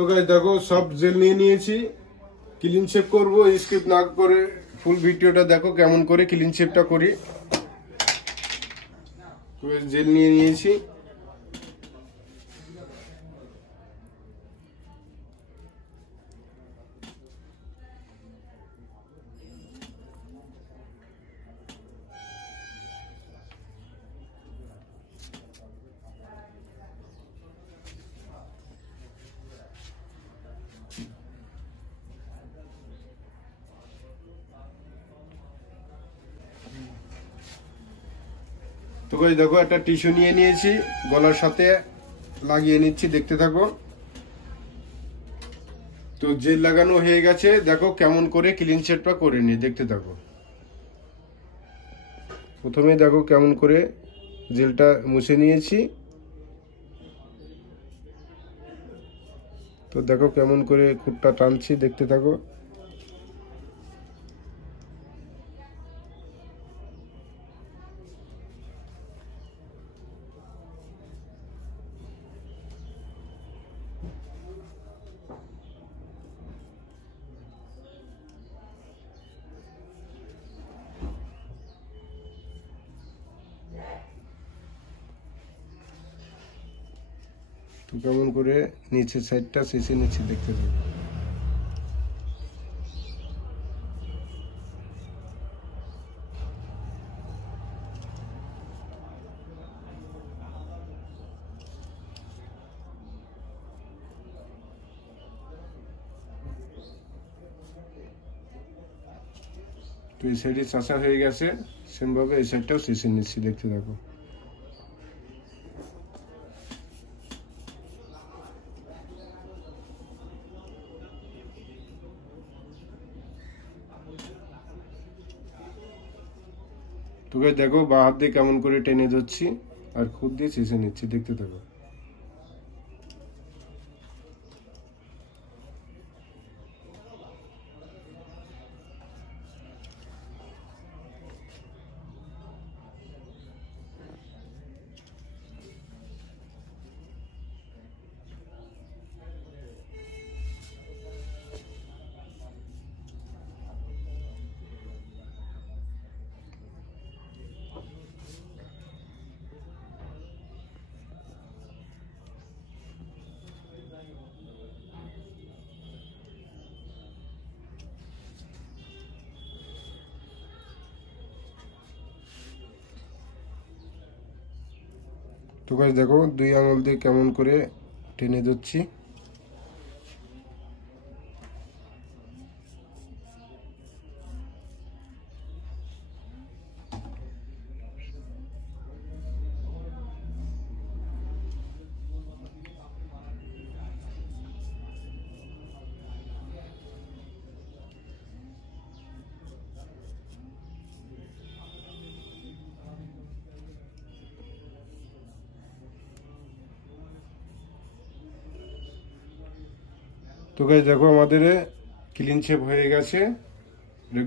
তো গাইস দেখো সব জেল নিয়ে নিয়েছি, ক্লিন শেপ করব। স্কিপ না করে ফুল ভিডিওটা দেখো কেমন করে ক্লিন শেপটা করি। জেল নিয়ে নিয়েছি। তো গাইস দেখো একটা টিস্যু নিয়ে নিয়েছি, গলার সাথে লাগিয়ে নিচ্ছি, দেখতে থাকো। তো জেল লাগানো হয়ে গেছে, দেখো কেমন করে ক্লিন শেপটা করে নি, দেখতে থাকো। প্রথমে দেখো কেমন করে জেলটা মুছে নিয়েছি। তো দেখো কেমন করে খুঁটটা টানছি, দেখতে থাকো। তো কেমন করে নিচের সাইডটা শেষে নিচ্ছি, দেখতে থাকো। তো এই সাইডে চাষা হয়ে গেছে, সেম ভাবে এই সাইডটাও শেষে নিচ্ছি, দেখতে থাকো। তো গাইস দেখো বা হাত দিয়ে কেমন করে টেনে যাচ্ছি আর খুদ দিয়ে শেষে নিচ্ছি, দেখতে থাকো। তো গাইস দেখো দুই আঙুল দিয়ে কেমন করে টেনে যাচ্ছি। তো গাইস দেখো আমাদের ক্লিন শেপ হয়ে গেছে।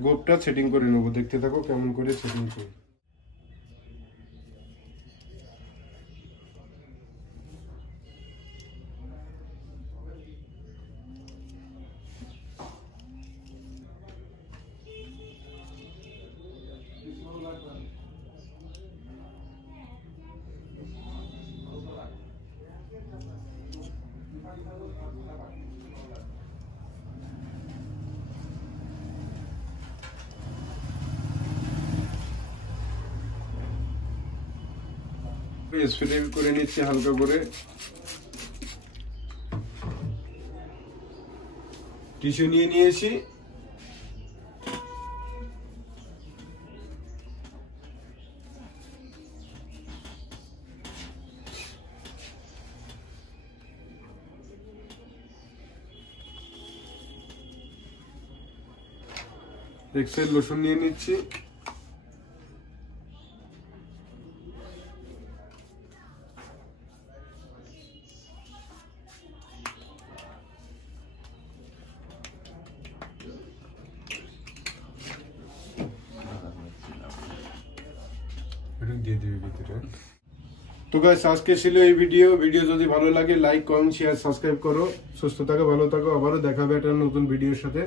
গোপটা সেটিং করে নেবো, দেখতে থাকো কেমন করে সেটিং করি। স্প্রে করে নিচ্ছি হালকা করে। টিস্যু নিয়ে নিয়েছি, এক্সেল লোশন নিয়ে নিচ্ছি। দিয়ে দিবি ভিতরে। তো গাইস আজকে ছিল এই ভিডিও যদি ভালো লাগে লাইক কমেন্ট শেয়ার সাবস্ক্রাইব করো। সুস্থ থাকো, ভালো থাকো, আবারও দেখাবে একটা নতুন ভিডিওর সাথে।